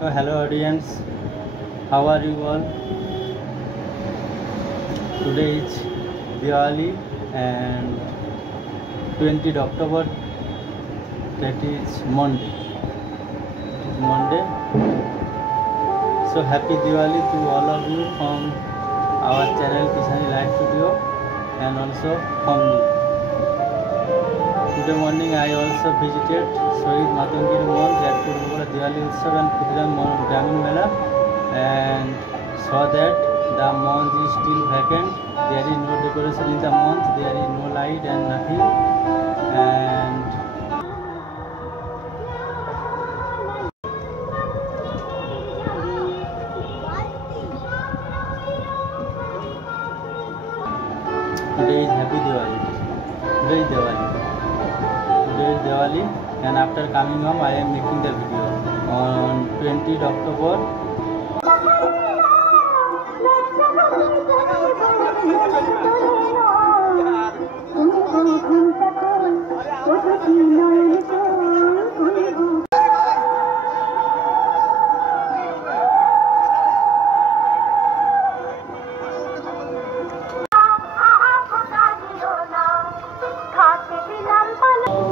So hello audience, how are you all? Today is Diwali and 20th October, that is Monday. So happy Diwali to all of you from our channel Kishani Life Studio and also from me. Today morning I also visited Shohid Matangiri Month at Purbogola Diwali Utsav and Khudiram Gramin Mela and saw that the month is still vacant. There is no decoration in the month, there is no light and nothing. And today is happy Diwali. Today is Diwali and after coming home I am making the video on 20th October.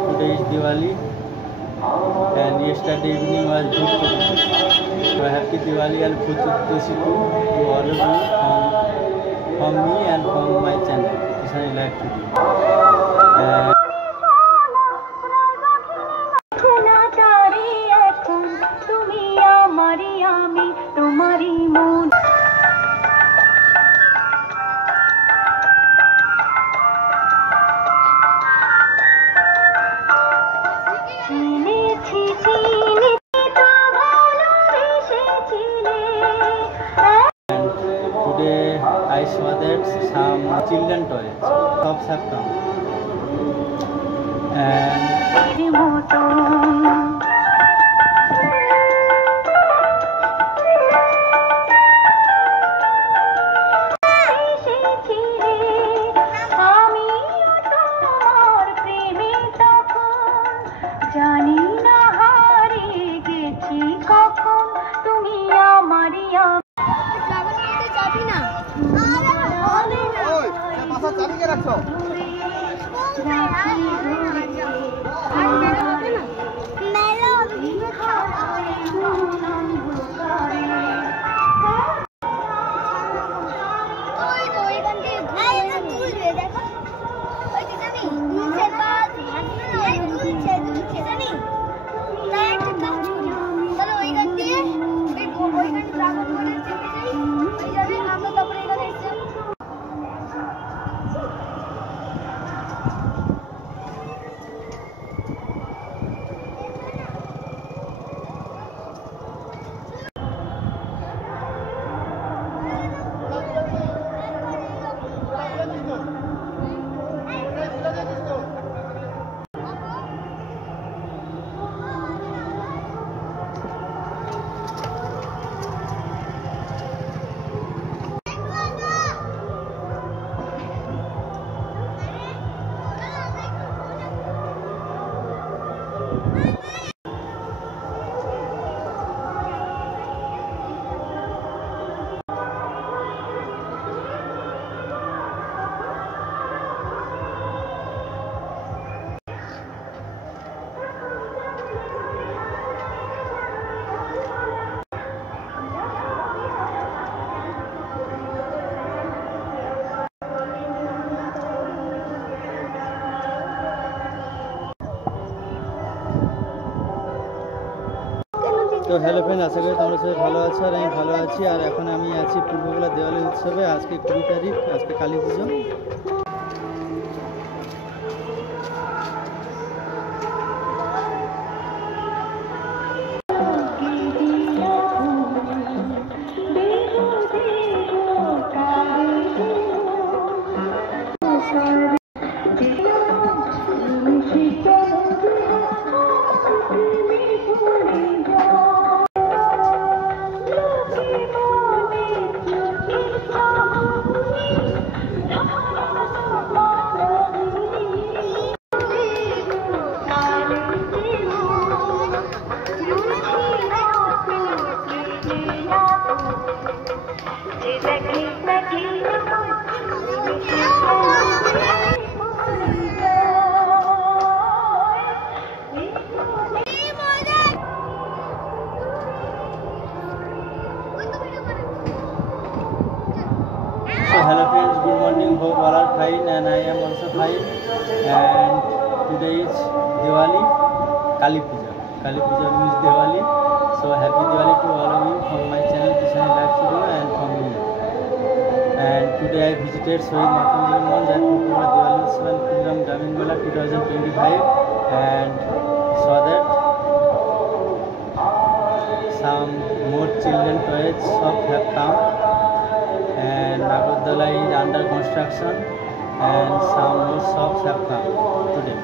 Today is Diwali and yesterday evening was Bhut Chaturdashi. So happy Diwali and Bhut Chaturdashi to all of you from me and from my channel Kishani Life Studio. Today I saw that some children toys shops have come and তো hello friend, আশা করি তোমরা সবাই ভালো আছো আর আমি ভালো আছি। আর এখন আমি আছি পূর্ববেলা দেওয়ালি উৎসবে। আজকে 20 তারিখ, আজকে কালী পুজো। So hello friends, good morning. Hope all are fine and I am also fine. And today is Diwali, Kali Puja. Kali Puja means Diwali. So happy Diwali to all of you from my channel Kishan Life Studio and from me. And today I visited Shohid Matangiri Mall at Diwali Utsav and Khudram Gramin Mela 2025 and saw that some more children toys shops have come. And Nagodala is under construction and some more shops have come today.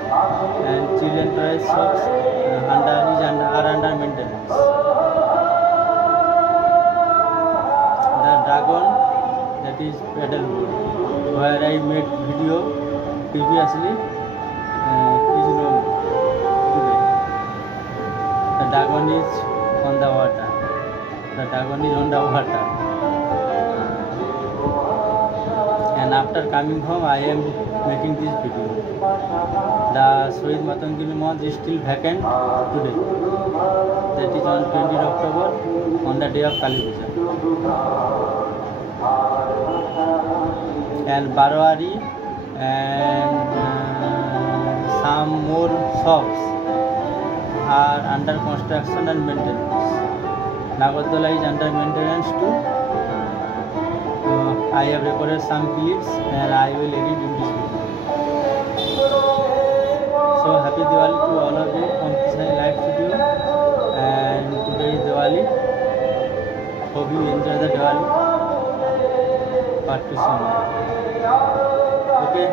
And children toys shops are under maintenance. The dragon, that is Paddleboard, where I made video previously, is no more today. The dragon is on the water. The dragon is on the water. And after coming home, I am making this video. The Shohid Matangiri Mall is still vacant today. That is on 20th October, on the day of Kali Puja. And Barwari and some more shops are under construction and maintenance. Nagodala is under maintenance too. I have recorded some clips and I will edit in this video. So happy Diwali to all of you from Kishan Life Studio. And today is Diwali. Hope you enjoy the Diwali part 2 somewhere. Okay,